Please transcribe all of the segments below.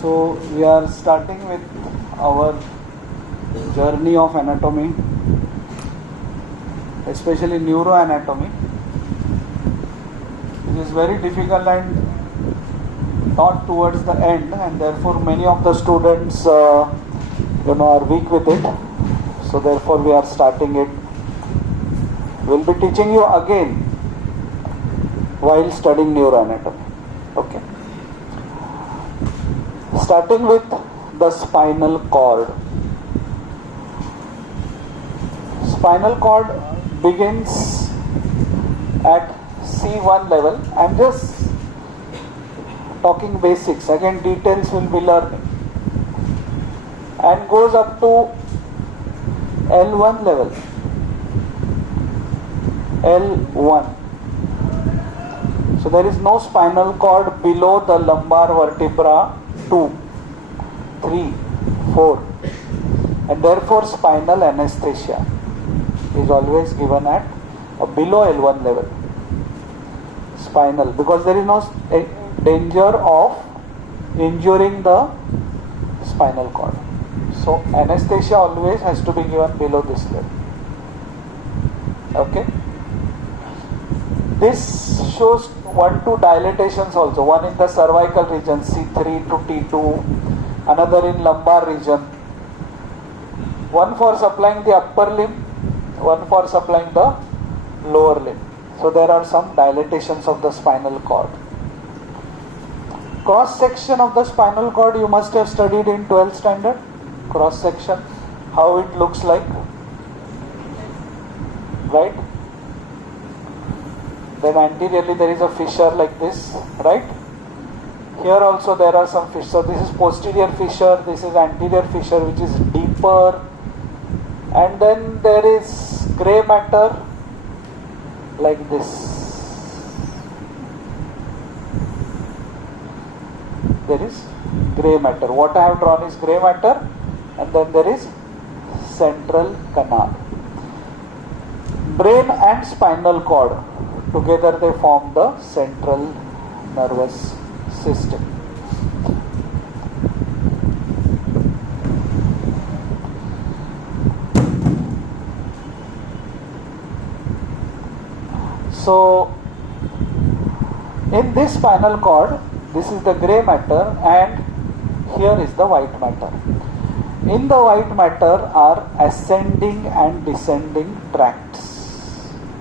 So we are starting with our journey of anatomy, especially neuroanatomy. It is very difficult and taught towards the end, and therefore many of the students are weak with it. So therefore we are starting it. We'll be teaching you again while studying neuroanatomy. Okay. Starting with the spinal cord. Spinal cord begins at C1 level. I'm just talking basics. Again, details will be learning. And goes up to L1 level. L1. So there is no spinal cord below the lumbar vertebra 2, 3, 4, and therefore spinal anesthesia is always given at below L1 level. Spinal, because there is no danger of injuring the spinal cord. So anesthesia always has to be given below this level. Okay. This shows 1-2 dilatations also. One in the cervical region, C3 to T2, another in lumbar region. One for supplying the upper limb, one for supplying the lower limb. So there are some dilatations of the spinal cord. Cross section of the spinal cord you must have studied in 12th standard. Cross section, how it looks like, right? Then anteriorly there is a fissure like this, right? Here also there are some fissures. So this is posterior fissure, this is anterior fissure which is deeper. And then there is grey matter like this. There is grey matter. What I have drawn is grey matter, and then there is central canal. Brain and spinal cord together they form the central nervous system. So in this spinal cord, this is the grey matter and here is the white matter. In the white matter are ascending and descending tracts.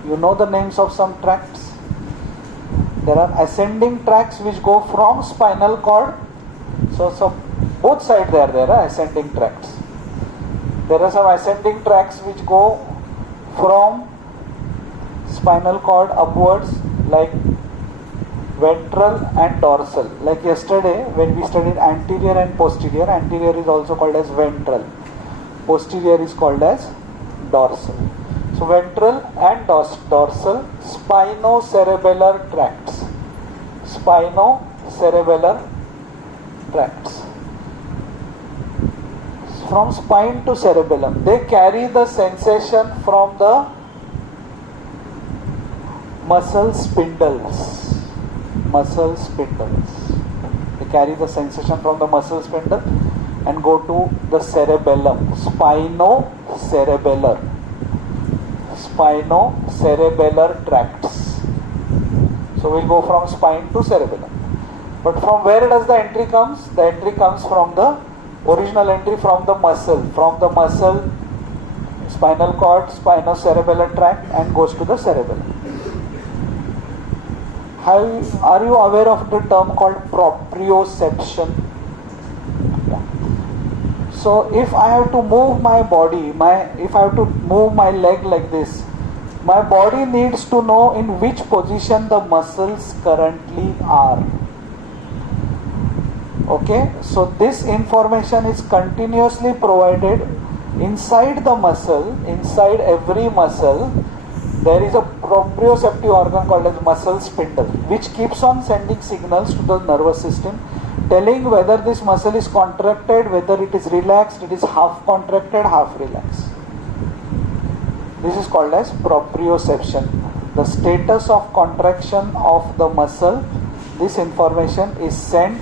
You know the names of some tracts? There are ascending tracts which go from spinal cord. So both sides there are ascending tracts. There are some ascending tracts which go from spinal cord upwards, like ventral and dorsal. Like yesterday when we studied anterior and posterior, anterior is also called as ventral, posterior is called as dorsal. So ventral and dorsal spinocerebellar tracts. Spinocerebellar tracts. From spine to cerebellum, they carry the sensation from the muscle spindles. Muscle spindles. They carry the sensation from the muscle spindle and go to the cerebellum. Spinocerebellar tracts. So we'll go from spine to cerebellum. But from where does the entry comes? The entry comes from the original entry from the muscle. From the muscle, spinal cord, spinocerebellar tract, and goes to the cerebellum. Are you aware of the term called proprioception? Yeah. So if I have to move my body, if I have to move my leg like this, my body needs to know in which position the muscles currently are. Okay, so this information is continuously provided inside the muscle. Inside every muscle there is a proprioceptive organ called as muscle spindle, which keeps on sending signals to the nervous system, telling whether this muscle is contracted, whether it is relaxed, it is half contracted, half relaxed. This is called as proprioception. The status of contraction of the muscle, this information is sent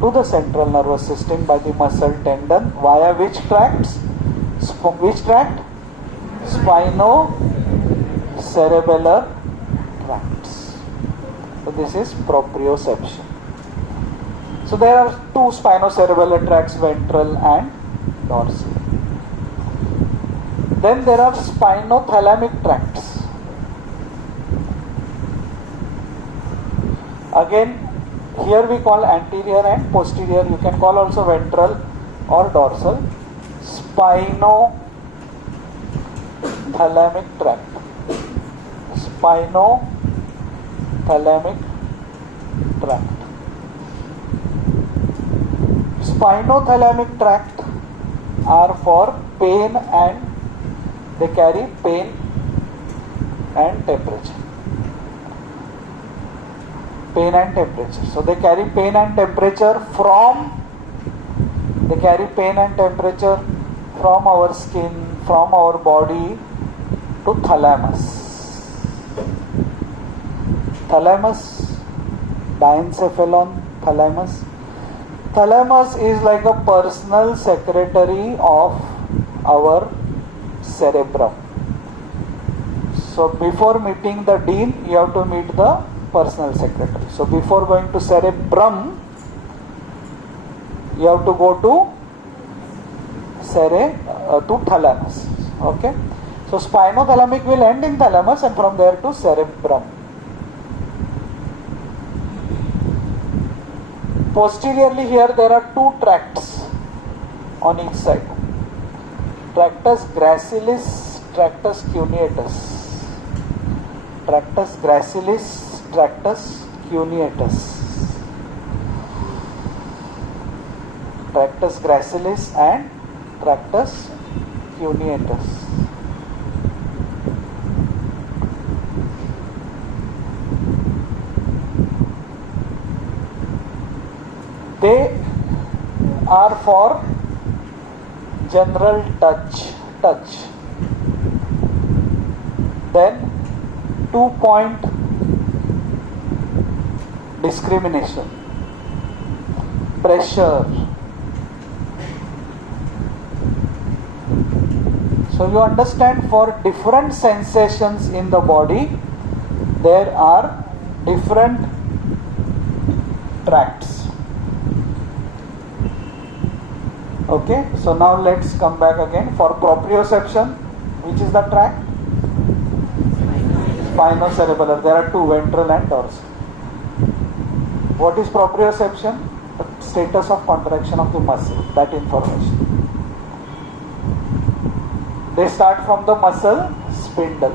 to the central nervous system by the muscle tendon via which tracts? Which tract? Spinocerebellar tracts. So this is proprioception. So there are two spinocerebellar tracts, ventral and dorsal. Then there are spinothalamic tracts. Again, here we call anterior and posterior. You can call also ventral or dorsal. Spinothalamic tract. Spinothalamic tract. Spinothalamic tract are for pain and they carry pain and temperature. Pain and temperature. So they carry pain and temperature from our skin, from our body to thalamus. Thalamus, diencephalon, thalamus. Thalamus is like a personal secretary of our cerebrum. So before meeting the dean, you have to meet the personal secretary. So before going to cerebrum, you have to go to thalamus. Okay. So spinothalamic will end in thalamus and from there to cerebrum. Posteriorly here there are two tracts on each side. Tractus gracilis, tractus cuneatus. Tractus gracilis, tractus cuneatus. Tractus gracilis and tractus cuneatus. They are for general touch. Then 2-point discrimination, pressure. So you understand, for different sensations in the body there are different tracts. Okay, so now let's come back again for proprioception. Which is the tract? Spinocerebellar. There are two, ventral and dorsal. What is proprioception? The status of contraction of the muscle, that information. They start from the muscle spindle,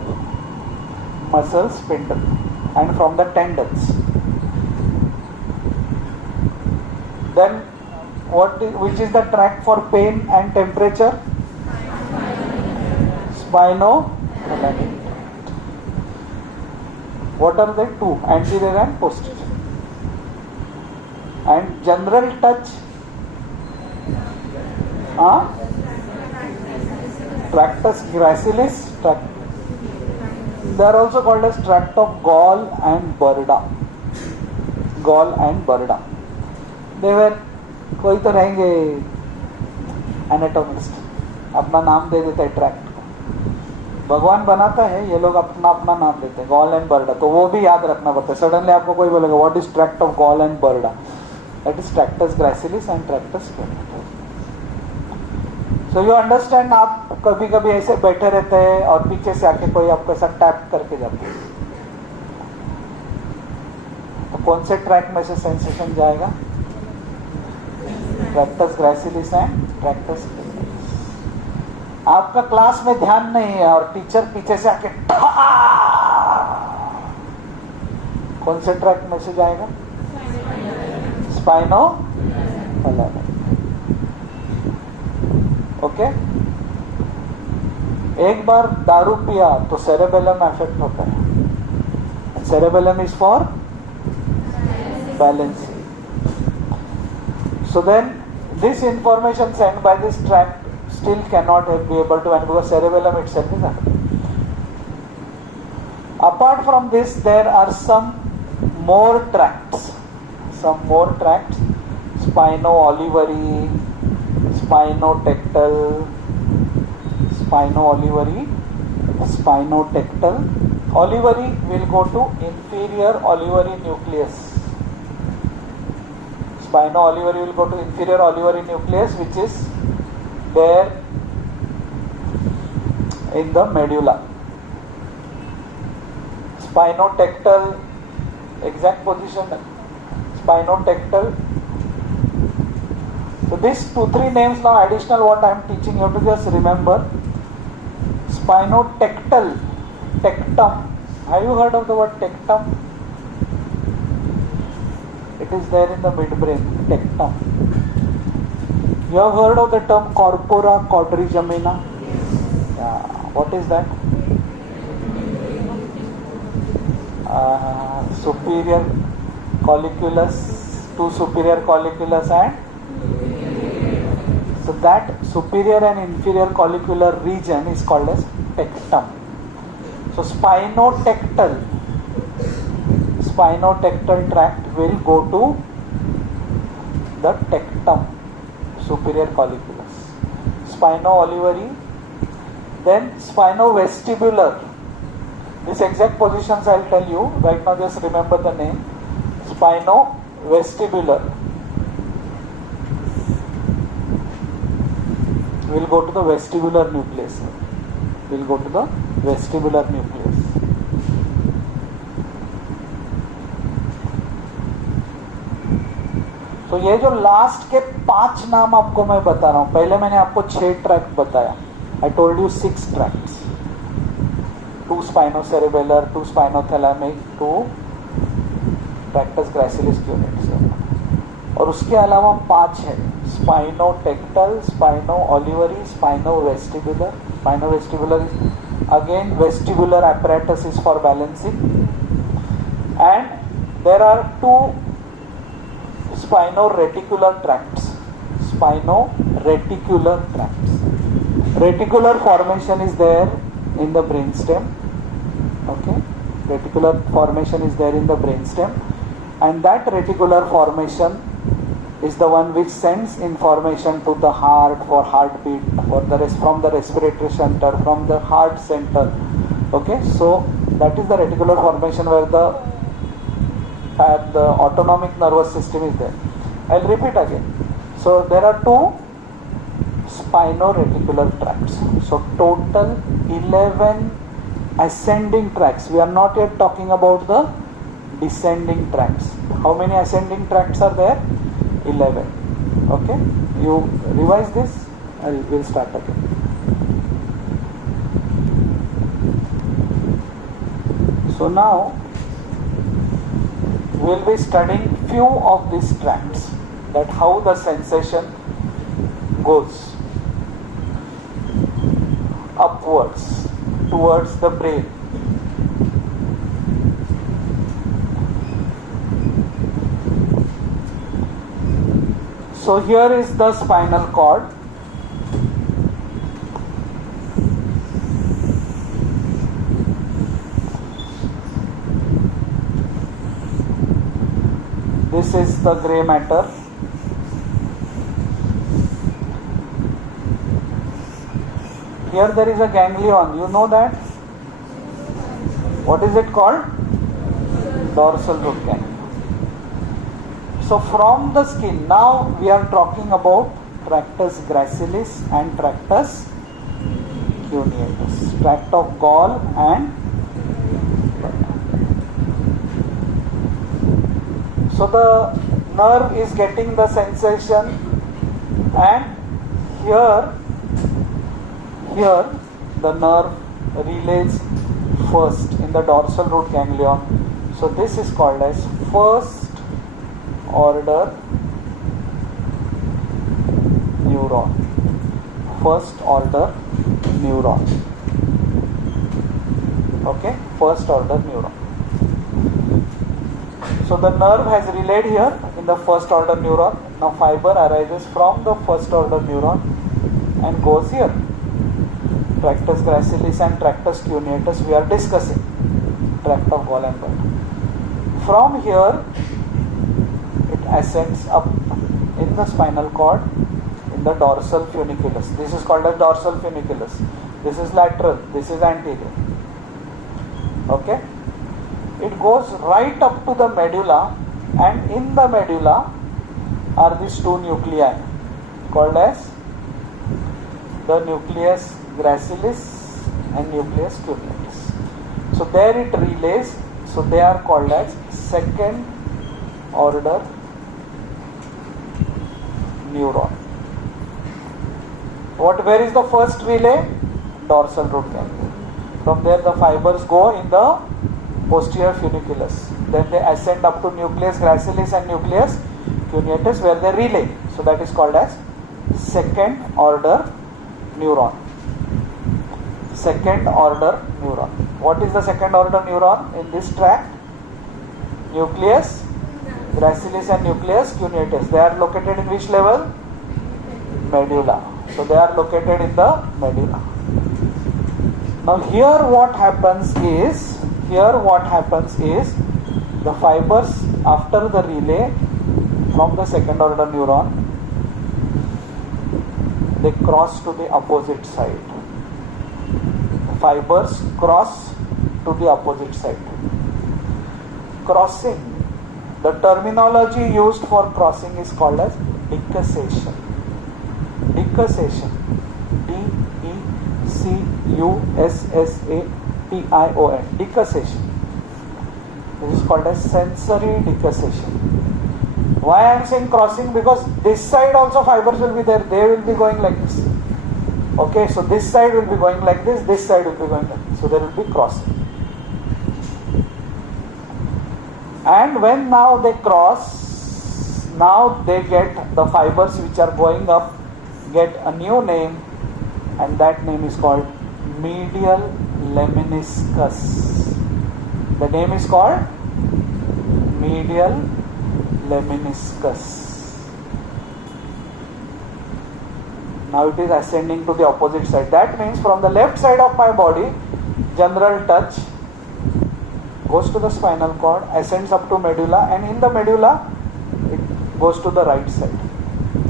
and from the tendons. Then which is the tract for pain and temperature? Spinothalamic. What are they? Two, anterior and posterior. And general touch? Tractus gracilis. They are also called as tract of Gall and Berda. They were, कोई तो रहेंगे anatomist, अपना नाम दे देते हैं tract को. भगवान बनाता है, ये लोग अपना नाम देते हैं, गॉल एंड बर्डा. तो वो भी याद रखना पड़ता है. सडनली आपको कोई बोलेगा what is tract of Goll and Burdach, that is tractus gracilis and tractus cuneatus. So you understand. आप कभी कभी ऐसे बैठे रहते हैं और पीछे से आके कोई आपको ऐसा टैप करके जाता है, तो कौन से ट्रैक में से सेंसेशन जाएगा? Tractus gracilis and tractus cuneatus. आपका क्लास में ध्यान नहीं है और टीचर पीछे से आके कौन से ट्रैक में से जाएगा? स्पाइनोथैलेमिक. ओके. एक बार दारू पिया तो सेरेबेलम अफेक्ट होता है. Cerebellum is for balancing. So then this information sent by this tract still cannot be able to, and because cerebellum itself is affected. Apart from this, there are some more tracts. spino-olivary, spinotectal, spino-olivary, spinotectal. Olivary will go to inferior olivary nucleus. Spino-olivary will go to inferior olivary nucleus, which is there in the medulla. Spinotectal, exact position, spinotectal. So these 2-3 names now additional what I am teaching, you have to just remember. Spinotectal, tectum. Have you heard of the word tectum? It is there in the midbrain, tectum. You have heard of the term corpora quadrigemina? Yeah. What is that? Superior colliculus, 2 superior colliculus and so that superior and inferior collicular region is called as tectum. So spinotectal tract will go to the tectum, superior colliculus. Spino-olivary, then spino-vestibular. These exact positions I'll tell you. Right now just remember the name. Spino-vestibular will go to the vestibular nucleus. Will go to the vestibular nucleus. तो ये जो last के 5 नाम आपको मैं बता रहा हूं, पहले मैंने आपको 6 ट्रैक्ट बताया. I told you 6 tracts. 2 spinocerebellar, 2 spinothalamic, 2 tractus gracilis cuneus. और उसके अलावा 5 है. Spinotectal, spino-olivary, spino-vestibular. Spino-vestibular is again vestibular apparatus is for balancing. And there are 2 spino-reticular tracts. Spino-reticular tracts. Reticular formation is there in the brainstem. Okay, reticular formation is there in the brainstem, and that reticular formation is the one which sends information to the heart for heartbeat, from the respiratory center, from the heart center. Okay, so that is the reticular formation where the autonomic nervous system is there. I'll repeat again. So there are 2 spino-reticular tracts. So total 11 ascending tracts. We are not yet talking about the descending tracts. How many ascending tracts are there? 11. Okay, you revise this. We'll start again. So now we'll be studying few of these tracts, that how the sensation goes upwards towards the brain. So here is the spinal cord. This is the grey matter. Here there is a ganglion. You know that? What is it called? Dorsal root ganglion. So from the skin, now we are talking about tractus gracilis and tractus cuneatus. Tract of gall and so the nerve is getting the sensation, and here the nerve relays first in the dorsal root ganglion. So this is called as first order neuron. First order neuron. Okay, first order neuron. So the nerve has relayed here in the first order neuron. Now fiber arises from the first order neuron and goes here. Tractus gracilis and tractus cuneatus we are discussing. Tract of gall and bladder. From here it ascends up in the spinal cord, in the dorsal funiculus. This is called as dorsal funiculus. This is lateral, this is anterior. Okay? It goes right up to the medulla, and in the medulla are these two nuclei called as the nucleus gracilis and nucleus cuneatus. So there it relays, so they are called as second order neuron. Where is the first relay? Dorsal root ganglion. From there the fibers go in the posterior funiculus. Then they ascend up to nucleus gracilis and nucleus cuneatus where they relay. So that is called as second order neuron. Second order neuron. What is the second order neuron in this tract? Nucleus gracilis and nucleus cuneatus. They are located in which level? Medulla. So they are located in the medulla. Now here what happens is the fibers after the relay from the second order neuron, they cross to the opposite side. The fibers cross to the opposite side. Crossing, the terminology used for crossing is called as decussation. Decussation. D-E-C-U-S-S-A-T-I-O-N. Decussation. This is called as sensory decussation. Why I am saying crossing? Because this side also fibers will be there. They will be going like this. Okay, so this side will be going like this side will be going like this. So there will be crossing. And when now they cross, now they get the fibers which are going up, get a new name, and that name is called medial lemniscus. The name is called medial lemniscus. Now it is ascending to the opposite side. That means from the left side of my body, general touch goes to the spinal cord, ascends up to medulla, and in the medulla it goes to the right side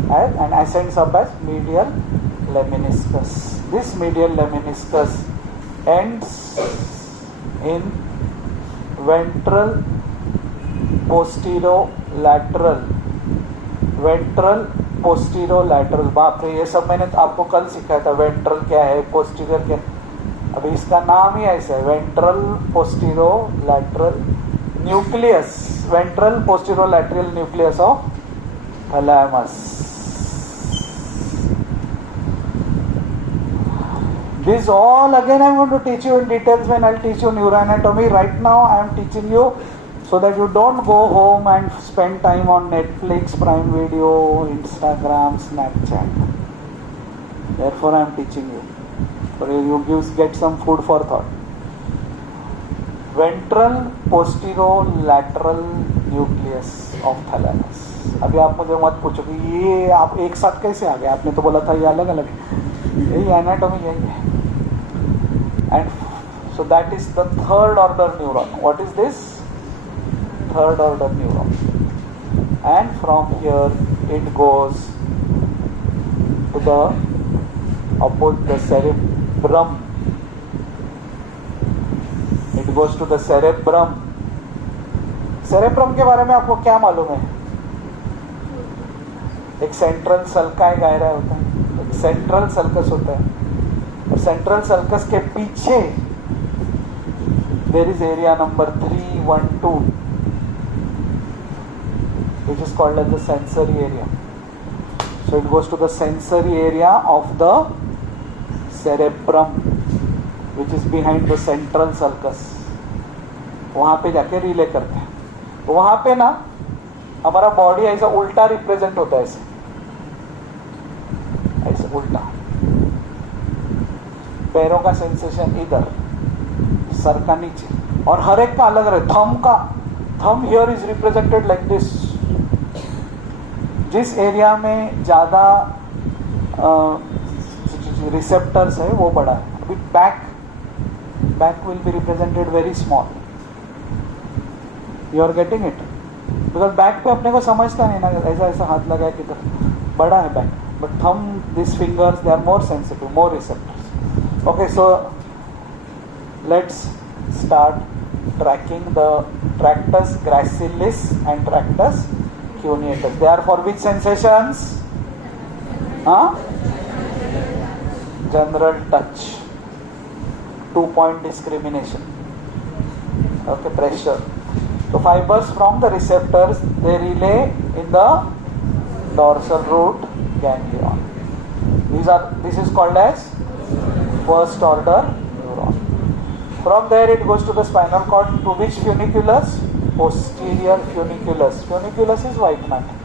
and ascends up as medial lemniscus. This medial lemniscus ends in ventral posterolateral. Ventral posterolateral. बाप रे, ये सब मैंने आपको कल सिखाया था. Ventral क्या है, पोस्टीरियर क्या है. अभी इसका नाम ही ऐसा है, ventral posterolateral nucleus. Ventral posterolateral nucleus of thalamus. This all again I am going to teach you in details when I will teach you neuroanatomy. Right now I am teaching you so that you don't go home and spend time on Netflix, Prime Video, Instagram, Snapchat. Therefore I am teaching you. So you get some food for thought. Ventral posterolateral nucleus of thalamus. अभी आप मुझे मत पूछो कि ये आप एक साथ कैसे आ गए, आपने तो बोला था ये अलग अलग. यही एनाटॉमी यही है. And so that is the third order neuron. What is this? Third order neuron. And from here it goes to the cerebrum. It goes to the cerebrum. Cerebrum के बारे में आपको क्या मालूम है? एक सेंट्रल सल्काई गायरा होता है, एक सेंट्रल सल्कस होता है, और सेंट्रल सल्कस के पीछे there is area number 312 which is called as the sensory area. So it goes to the sensory area of the cerebrum which is behind the central sulcus. वहाँ पे जाके relay करते हैं. तो वहाँ पे ना हमारा बॉडी ऐसा उल्टा रिप्रेजेंट होता है, ऐसे ऐसे उल्टा. पैरों का सेंसेशन इधर, सर का नीचे, और हर एक का अलग रहे. Thumb here is represented like this. जिस एरिया में ज्यादा रिसेप्टर्स है वो बड़ा है. अभी back will be represented very small. You are getting it. Because back पे अपने को समझता नहीं ना, ऐसा ऐसा हाथ लगा कि तो बड़ा है back, but thumb this fingers they are more sensitive, more receptors. Okay, so let's start tracking the tractus gracilis and tractus cuneatus. They are for which sensations? General touch. 2-point discrimination. Okay, pressure. So fibers from the receptors, they relay in the dorsal root ganglion. This is called as first order neuron. From there it goes to the spinal cord, to which funiculus? Posterior funiculus. Funiculus is white matter.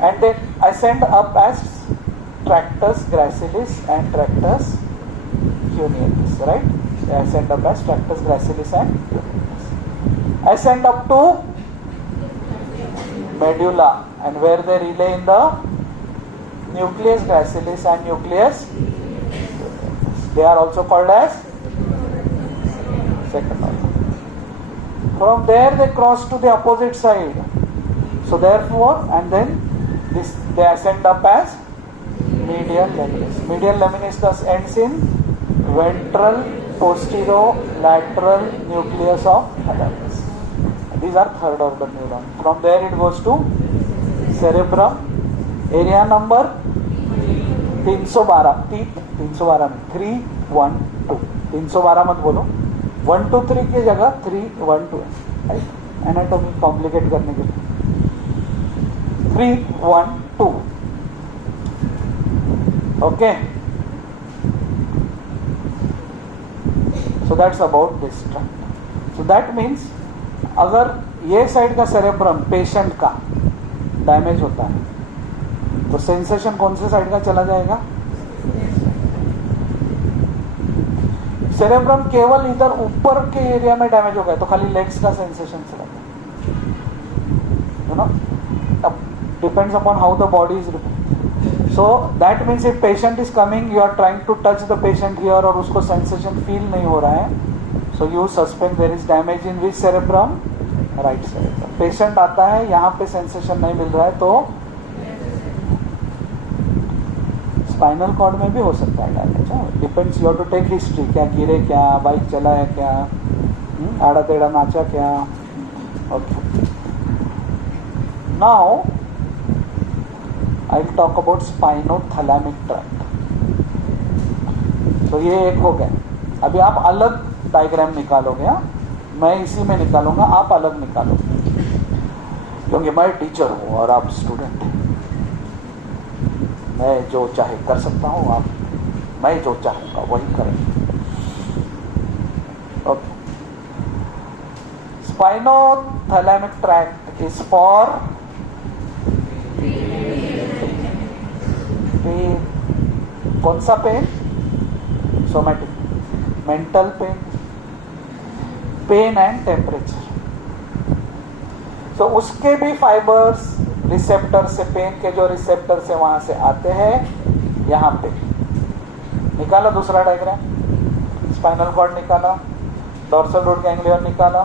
And then ascend up as tractus gracilis and tractus cuneatus, right? They ascend up as tractus gracilis and cuneatus. Ascend up to medulla, and where they relay in the nucleus gracilis and nucleus cuneatus. They are also called as second order. From there they cross to the opposite side. So therefore, and then they ascend up as medial laminis. Medial laminis thus ends in ventral posterolateral nucleus of thalamus. These are third order neurons. From there it goes to cerebrum. Area number 312. 312. 312 मत बोलो, 1 2 3 की जगह 3 1 2 है, anatomy complicate करने के लिए 3 1 2. Okay, so that's about this tract. So that means अगर ये साइड का सेरेब्रम पेशेंट का डैमेज होता है तो सेंसेशन कौन से साइड का चला जाएगा? सेरेब्रम केवल इधर ऊपर के एरिया में डैमेज हो गया तो खाली लेग्स का सेंसेशन चला गया, यू नो. अब depends upon how the body is. So that means if patient is coming, you are trying to touch the patient here और उसको सेंसेशन फील नहीं हो रहा है, so you suspect there is damage in which cerebrum? Right cerebrum. Patient आता है, यहाँ पे सेंसेशन नहीं मिल रहा है तो स्पाइनल कॉर्ड में भी हो सकता है damage. Depends, you have to take history. क्या गिरे, क्या बाइक चला है, क्या आड़ा टेढ़ा नाचा, क्या. Okay, now I will talk about spinothalamic tract. तो ये एक हो गया. अभी आप अलग डायग्राम निकालोगे. मैं इसी में निकालूंगा, आप अलग निकालोगे, क्योंकि मैं टीचर हूँ और आप स्टूडेंट हैं. मैं जो चाहे कर सकता हूँ, आप मैं जो चाहूँगा वही करें. Okay, spinothalamic tract is for pain. कौन सा pain? Somatic. Mental pain, pain and temperature. So उसके भी फाइबर्स रिसेप्टर से, पेन के जो रिसेप्टर से वहां से आते हैं यहाँ पे. निकाला दूसरा डायग्राम. स्पाइनल कॉर्ड निकाला, डॉर्सल रूट गैंग्लियन निकाला.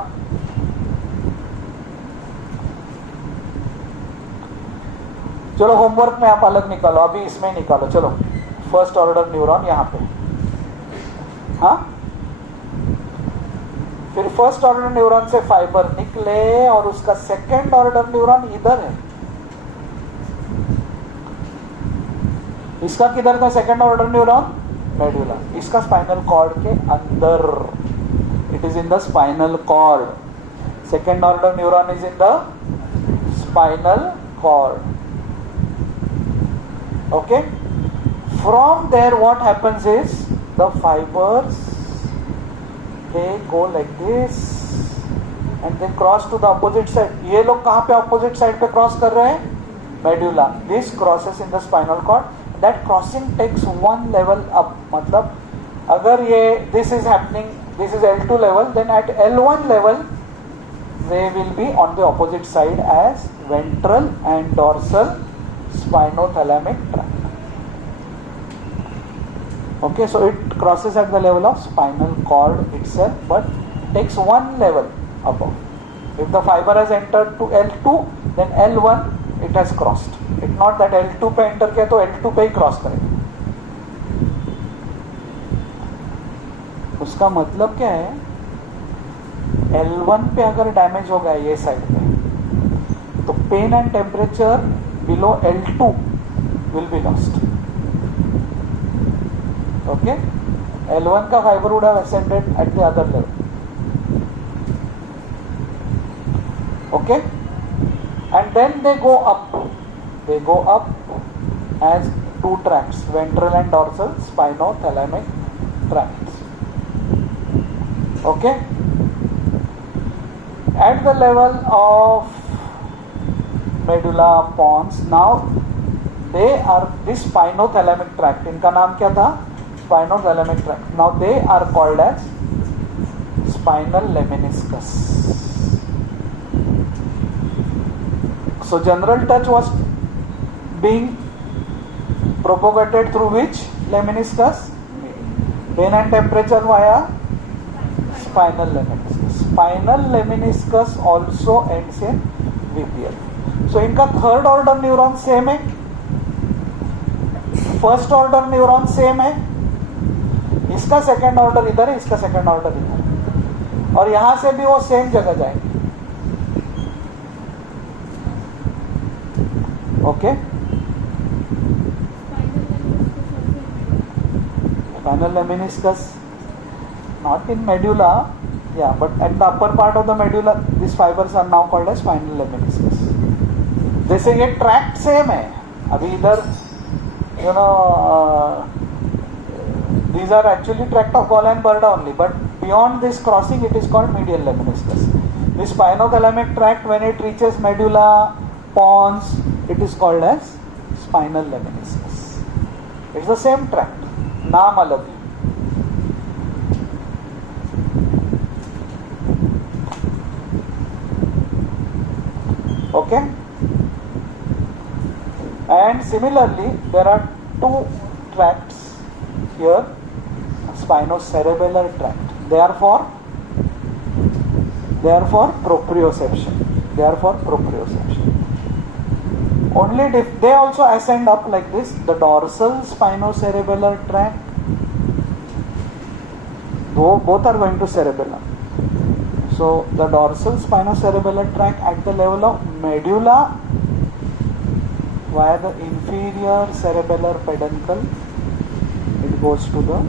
चलो होमवर्क में आप अलग निकालो, अभी इसमें निकालो. चलो, फर्स्ट ऑर्डर न्यूरॉन यहाँ पे. हाँ, फिर फर्स्ट ऑर्डर न्यूरॉन से फाइबर निकले और उसका सेकेंड ऑर्डर न्यूरॉन इधर है. इसका किधर था सेकेंड ऑर्डर न्यूरॉन? मेडुला. इसका स्पाइनल कॉर्ड के अंदर. It is in the spinal cord. Second order neuron is in the spinal cord. Okay, from there what happens is the fibers, they go like this and they cross to the opposite side. ये लोग कहाँ पे opposite side पे cross कर रहे हैं? Medulla. This crosses in the spinal cord. That crossing takes one level up. मतलब अगर ये this is happening, this is L2 level, then at L1 level they will be on the opposite side as ventral and dorsal spinothalamic tract. Okay, so it crosses at the level of spinal cord itself, but takes one level above. If the fiber has entered to L2, then L1 it has crossed. It's not that L2 पे enter किया तो L2 पे ही cross करेगा. उसका मतलब क्या है? L1 पे अगर डैमेज हो गया ये साइड पे, तो pain and temperature below L2 will be lost. Okay? L1 का fiber would have ascended at the other level. Okay? And then they go up. They go up as two tracts, ventral and dorsal spinothalamic tracts. Okay? At the level of medulla pons, now they are this spinothalamic tract. इनका नाम क्या था? Spinothalamic tract. Now they are called as spinal lemniscus. So general touch was being propagated through which lemniscus? Pain and temperature via spinal lemniscus. Spinal lemniscus also ends in VPL. So इनका third order neuron same है, first order neuron same है, इसका second order इधर है, इसका second order इधर है, और यहां से भी वो same जगह जाएंगे. Okay? Spinal lemniscus, not in medulla, yeah, but at the upper part of the medulla, these fibers are now called as spinal lemniscus. जैसे ये tract same है, अभी इधर, you know, these are actually tract of Gall and Berda only, but beyond this crossing, it is called medial lemniscus. This spinothalamic tract, when it reaches medulla, pons, it is called as spinal lemniscus. It's the same tract, नाम अलग है. Okay? And similarly, there are two tracts here, spinocerebellar tract. They are for proprioception. They are for proprioception. Only if they also ascend up like this, the dorsal spinocerebellar tract, both are going to cerebellum. So the dorsal spinocerebellar tract at the level of medulla via the inferior cerebellar peduncle, it goes to the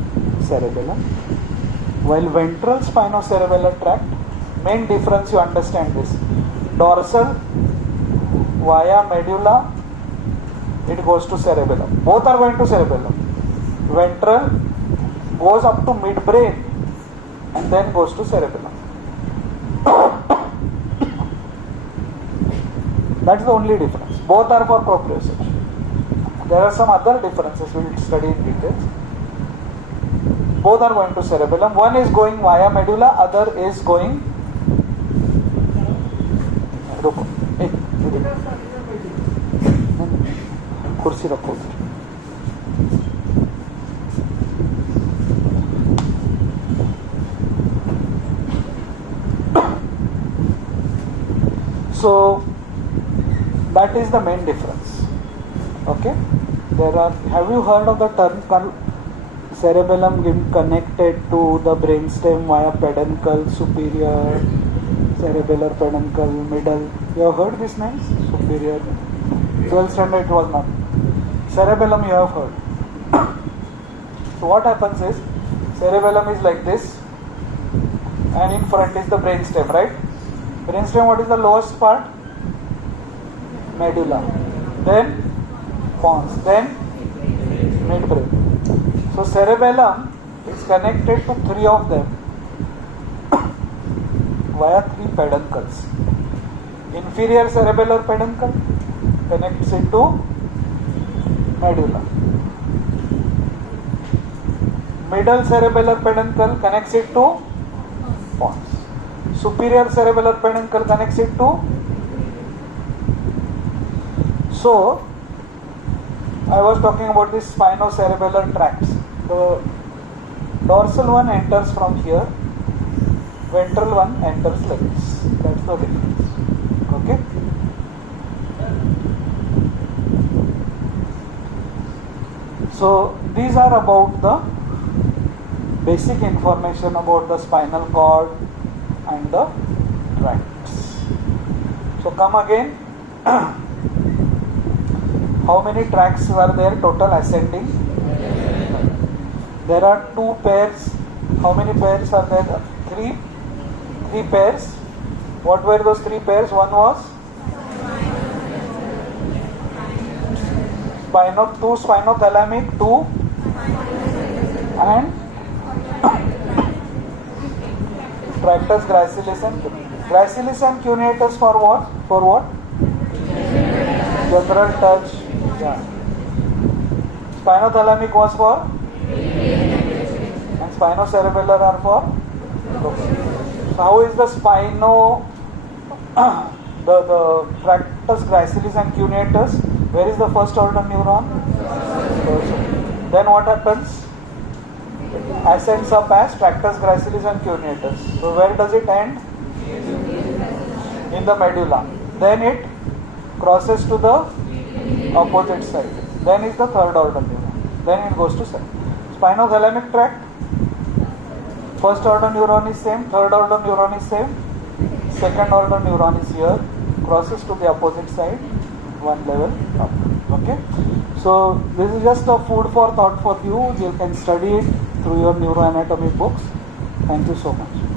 cerebellum. While ventral spinocerebellar tract, main difference you understand this, dorsal via medulla, it goes to cerebellum. Both are going to cerebellum. Ventral goes up to midbrain and then goes to cerebellum. That's the only difference. Both are for proprioception. There are some other differences we will study in details. Both are going to cerebellum. One is going via medulla, other is going. कुर्सी रखो. So that is the main difference. Okay, have you heard of the term cerebellum connected to the brainstem via peduncle, superior cerebellar peduncle, middle? You have heard these names? Superior, 12th standard it was not. Cerebellum you have heard. So what happens is, cerebellum is like this, and in front is the brainstem, right? Brainstem, what is the lowest part? Medulla. Then pons. Then midbrain. So cerebellum is connected to three of them via three peduncles. Inferior cerebellar peduncle connects it to medulla. Middle cerebellar peduncle connects it to pons. Superior cerebellar peduncle connects it to. So I was talking about this spinocerebellar tracts. The dorsal one enters from here Ventral one enters like this. That's the difference. Okay. So these are about the basic information about the spinal cord and the tracts. So come again. How many tracts were there total ascending? There are 2 pairs. How many pairs are there? 3 pairs. What were those 3 pairs? One was two spinothalamic, 2 and tractus gracilis and cuneatus for what? For what? General touch. Yeah. Spinothalamic was for and spinocerebellar are for. So how is the the tractus gracilis and cuneatus? Where is the first order neuron? Then what happens? Ascends up as tractus gracilis and cuneatus. So where does it end? In the medulla. Then it crosses to the opposite side. Then is the third order neuron. Then it goes to spinothalamic tract. First order neuron is same, third order neuron is same, second order neuron is here, crosses to the opposite side, one level up. Okay. So this is just a food for thought for you. You can study it through your neuroanatomy books. Thank you so much.